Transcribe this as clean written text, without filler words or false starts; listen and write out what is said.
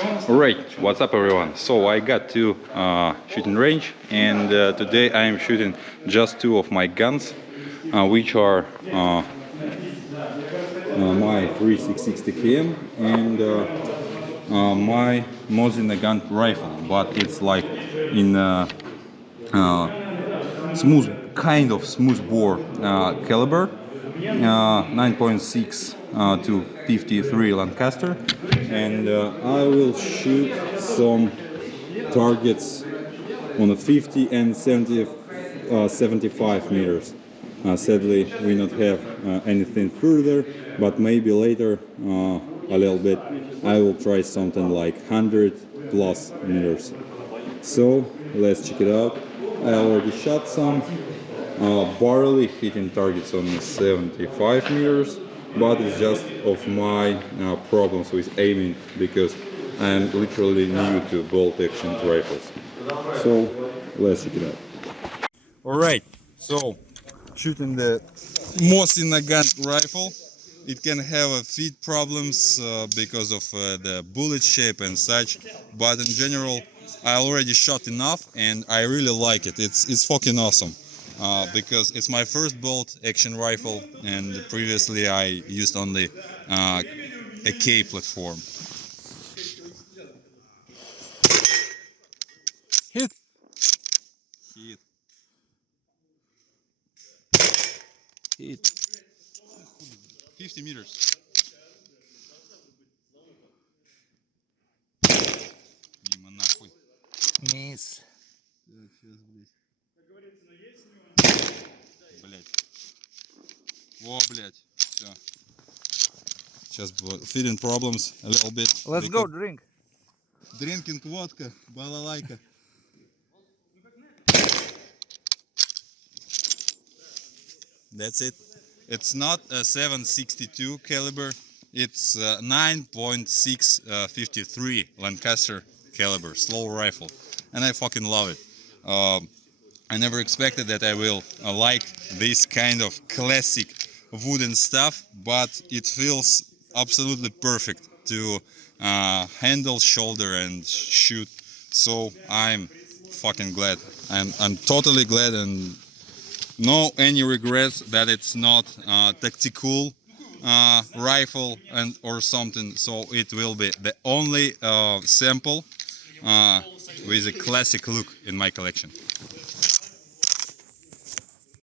Alright, what's up everyone? So I got to shooting range, and today I am shooting just two of my guns, which are my 3660 KM and my Mosin nagant rifle, but it's like in kind of smooth bore caliber, 9.6 to 53 Lancaster, and I will shoot some targets on the 50 and 70, 75 meters. Sadly, we not have anything further, but maybe later a little bit I will try something like 100 plus meters. So let's check it out. I already shot some, barely hitting targets on the 75 meters, but it's just of my problems with aiming because I'm literally new to bolt action rifles. So let's check it out. Alright, so shooting the Mosin nagant rifle. It can have feed problems because of the bullet shape and such, but in general I already shot enough and I really like it. It's fucking awesome because it's my first bolt action rifle, and previously I used only a K platform. Hit. Hit. Hit. 50 meters. Мимо нахуй. Мисс. Блять. Во, блять. Все. Сейчас будет feeding problems a little bit. Let's go drink. Drinking vodka, балалайка. That's it. It's not a 7.62 caliber. It's 9.653 Lancaster caliber slow rifle, and I fucking love it. I never expected that I will like this kind of classic wooden stuff, but it feels absolutely perfect to handle, shoulder, and shoot. So I'm fucking glad. I'm totally glad, and no any regrets that it's not tactical rifle and or something. So it will be the only sample with a classic look in my collection.